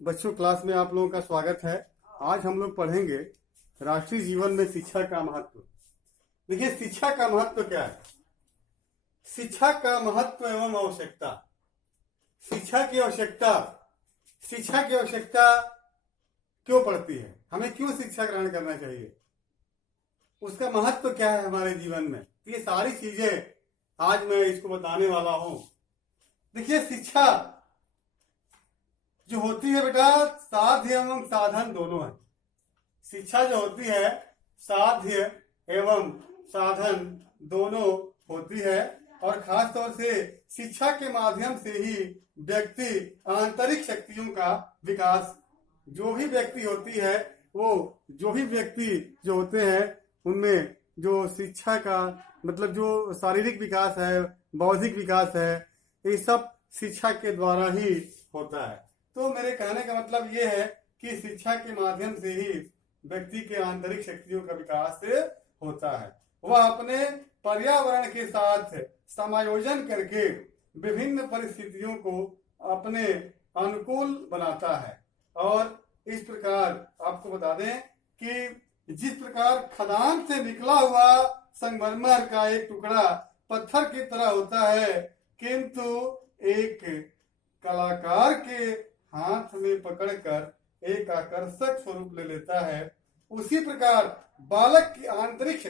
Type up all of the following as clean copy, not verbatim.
बच्चों, क्लास में आप लोगों का स्वागत है। आज हम लोग पढ़ेंगे राष्ट्रीय जीवन में शिक्षा का महत्व। देखिए, शिक्षा का महत्व क्या है। शिक्षा का महत्व एवं आवश्यकता। शिक्षा की आवश्यकता क्यों पड़ती है, हमें क्यों शिक्षा ग्रहण करना चाहिए, उसका महत्व क्या है हमारे जीवन में। ये सारी चीजें आज मैं इसको बताने वाला हूं। देखिए, शिक्षा जो होती है बेटा, साध्य एवं साधन दोनों है। शिक्षा जो होती है साध्य एवं साधन दोनों होती है, और खास तौर से शिक्षा के माध्यम से ही व्यक्ति आंतरिक शक्तियों का विकास, जो भी व्यक्ति होती है जो भी व्यक्ति जो होते हैं उनमें जो शिक्षा का मतलब जो शारीरिक विकास है, बौद्धिक विकास है, ये सब शिक्षा के द्वारा ही होता है। तो मेरे कहने का मतलब ये है कि शिक्षा के माध्यम से ही व्यक्ति के आंतरिक शक्तियों का विकास होता है। वह अपने पर्यावरण के साथ समायोजन करके विभिन्न परिस्थितियों को अपने अनुकूल बनाता है। और इस प्रकार आपको बता दें कि जिस प्रकार खदान से निकला हुआ संगमरमर का एक टुकड़ा पत्थर की तरह होता है, किंतु एक कलाकार के हाथ में पकड़कर एक आकर्षक स्वरूप ले लेता है, उसी प्रकार बालक की आंतरिक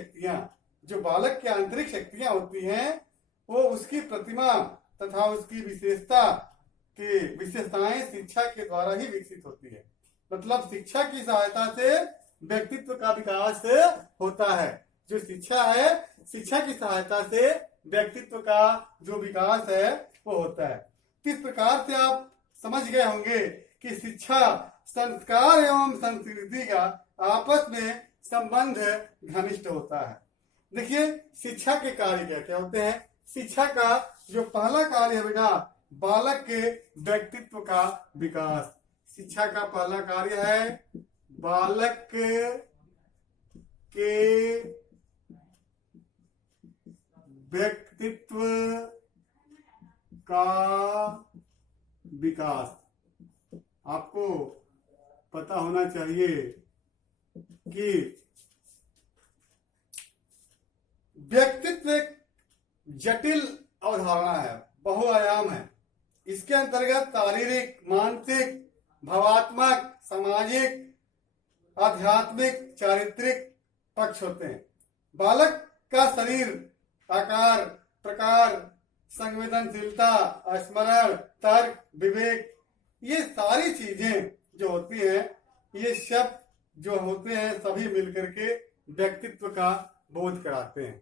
शक्तियां होती हैं, वो उसकी प्रतिमा तथा उसकी विशेषताएं शिक्षा के द्वारा ही विकसित होती है। मतलब शिक्षा की सहायता से व्यक्तित्व का विकास होता है। जो शिक्षा है, शिक्षा की सहायता से व्यक्तित्व का जो विकास है वो होता है। किस प्रकार से आप समझ गए होंगे कि शिक्षा संस्कार एवं संस्कृति का आपस में संबंध घनिष्ठ होता है। देखिए, शिक्षा के कार्य क्या क्या होते हैं। शिक्षा का जो पहला कार्य है बेटा, बालक के व्यक्तित्व का विकास। शिक्षा का पहला कार्य है बालक के व्यक्तित्व का विकास। आपको पता होना चाहिए कि व्यक्तित्व एक जटिल अवधारणा है, बहुआयाम है। इसके अंतर्गत शारीरिक, मानसिक, भावात्मक, सामाजिक, आध्यात्मिक, चारित्रिक पक्ष होते हैं। बालक का शरीर, आकार, प्रकार, संवेदनशीलता, स्मरण, तर्क, विवेक, ये सारी चीजें जो होती हैं, ये शब्द जो होते हैं सभी मिलकर के व्यक्तित्व का बोध कराते हैं।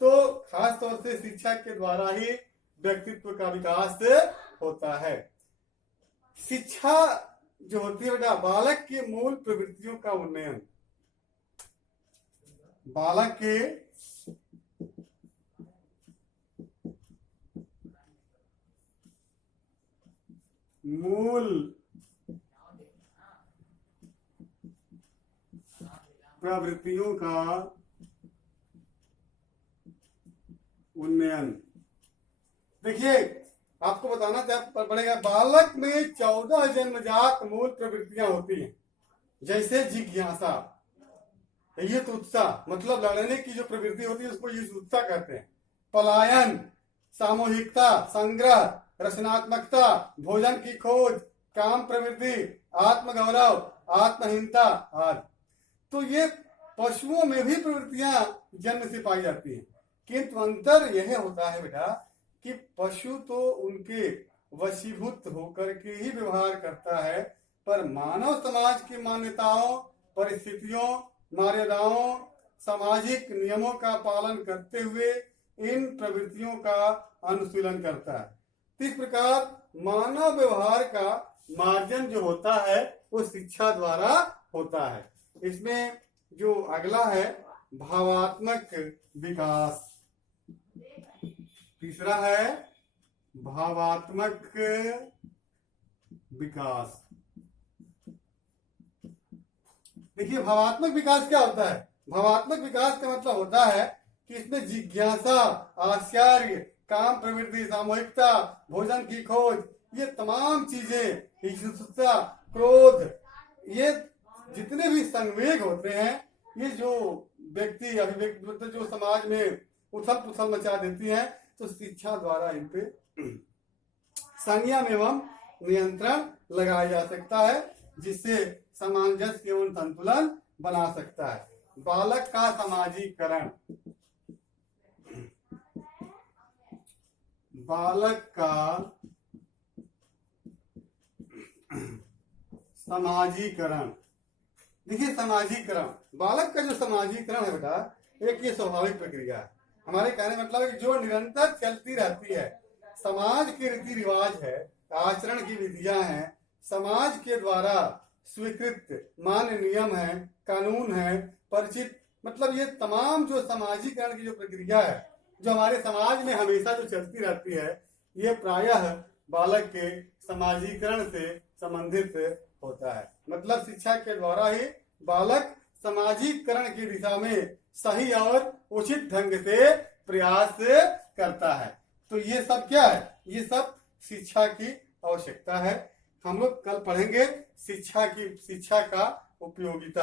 तो खास तौर से शिक्षा के द्वारा ही व्यक्तित्व का विकास होता है। शिक्षा जो होती है बेटा, बालक की मूल प्रवृत्तियों का उन्नयन। बालक के मूल प्रवृत्तियों का उन्नयन। देखिए, आपको बताना पड़ेगा, बालक में 14 जन्मजात मूल प्रवृत्तियां होती हैं। जैसे जिज्ञासा, ये तो उत्साह, मतलब लड़ने की जो प्रवृत्ति होती है उसको युत्सा कहते हैं। पलायन, सामूहिकता, संग्रह, रचनात्मकता, भोजन की खोज, काम प्रवृत्ति, आत्मगौरव, आत्महीनता आदि। तो ये पशुओं में भी प्रवृत्तियां जन्म से पाई जाती हैं, किंतु अंतर यह होता है बेटा कि पशु तो उनके वशीभूत होकर के ही व्यवहार करता है, पर मानव समाज की मान्यताओं, परिस्थितियों, मर्यादाओं, सामाजिक नियमों का पालन करते हुए इन प्रवृत्तियों का अनुशीलन करता है। इस प्रकार मानव व्यवहार का मार्जन जो होता है वो शिक्षा द्वारा होता है। इसमें जो अगला है भावात्मक विकास। तीसरा है भावात्मक विकास। देखिए, भावात्मक विकास क्या होता है। भावात्मक विकास का मतलब होता है कि इसमें जिज्ञासा, आश्चर्य, काम प्रवृत्ति, सामूहिकता, भोजन की खोज, ये तमाम चीजें, हिंसा, क्रोध, ये जितने भी संवेग होते हैं, ये जो व्यक्ति अभिव्यक्ति जो समाज में उथल पुथल मचा देती हैं, तो शिक्षा द्वारा इन पे संयम एवं नियंत्रण लगाया जा सकता है, जिससे सामंजस्य एवं संतुलन बना सकता है। बालक का समाजीकरण, बालक का समाजीकरण, देखिए समाजीकरण, बालक का जो समाजीकरण है बेटा, एक ये स्वाभाविक प्रक्रिया है। हमारे कहने का मतलब है कि जो निरंतर चलती रहती है। समाज के रीति रिवाज है, आचरण की विधियां हैं, समाज के द्वारा स्वीकृत मान्य नियम है, कानून है, परिचित, मतलब ये तमाम जो समाजीकरण की जो प्रक्रिया है, जो हमारे समाज में हमेशा जो चलती रहती है, ये प्रायः बालक के समाजीकरण से संबंधित होता है। मतलब शिक्षा के द्वारा ही बालक समाजीकरण की दिशा में सही और उचित ढंग से प्रयास करता है। तो ये सब क्या है? ये सब शिक्षा की आवश्यकता है। हम लोग कल पढ़ेंगे शिक्षा का उपयोगिता।